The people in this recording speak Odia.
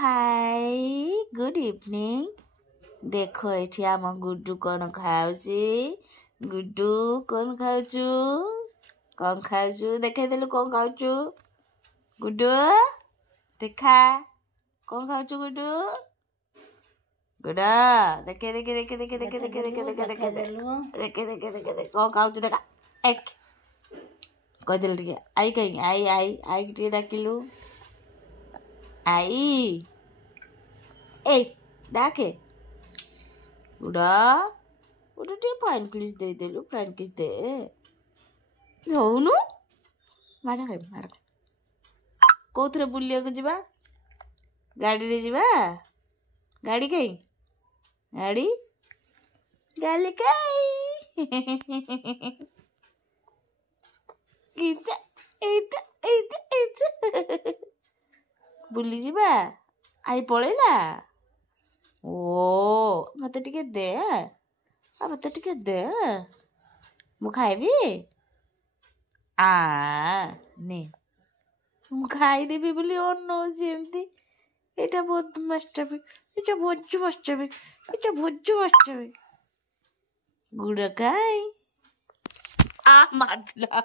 Hi good evening. ଦେଖ ଏଠି ଆମ ଗୁଡୁ କ'ଣ ଖାଉଛି। ଗୁଡୁ କ'ଣ ଖାଉଛୁ? କ'ଣ ଖାଉଛୁ? ଦେଖେଇଦେଲୁ କ'ଣ ଖାଉଛୁ? ଗୁଡୁ ଦେଖା କ'ଣ ଖାଉଛୁ? ଗୁଡୁ ଗୁଡା ଦେଖେ ଦେଖେ ଦେଖେ ଦେଖେ ଦେଖେ ଦେଖେ ଦେଖେ ଦେଖେ ଦେଖେ ଦେଖେ ଦେଖେ ଦେଖେ ଦେଖେ କ'ଣ ଖାଉଛୁ ଦେଖା। କହିଦେଲୁ ଟିକେ ଆଇ କାହିଁକି ଆଇ ଆଇ ଆଇକି ଟିକେ ଡାକିଲୁ। ଆଇ ଏଇ ଡାକେ ଗୁଡା ଗୋଟେ ଟିକେ ଫାଇନ୍ କିସ୍ ଦେଇଦେଲୁ। ଫାଇନ୍ କିସ୍ ଦେ ହଉନୁ। ମାଡ଼ ଖାଇବି ମାଡ଼ ଖାଇବି। କୋଉଥିରେ ବୁଲିବାକୁ ଯିବା? ଗାଡ଼ିରେ ଯିବା। ଗାଡ଼ି କାଇଁ ଗାଡ଼ି ଗାଲି କାଇଁ ଏଇଟା ଏଇଟା ଏଇଟା ଏଇଟା ବୁଲିଯିବା। ଆଇ ପଳେଇଲା। ଓ ମତେ ଟିକେ ଦେ ମତେ ଟିକେ ଦେ ମୁଁ ଖାଇବି। ନେ ମୁଁ ଖାଇଦେବି ବୋଲି ଅନଉଛି ଏମିତି। ଏଇଟା ବହୁତ ମସ୍ତବି। ଏଇଟା ଭୋଜ ମସ୍ତବି। ଏଇଟା ଭୋଜ ମସ୍ତବି। ଗୁଡ଼ କାଇଁ ମାରିଥିଲା।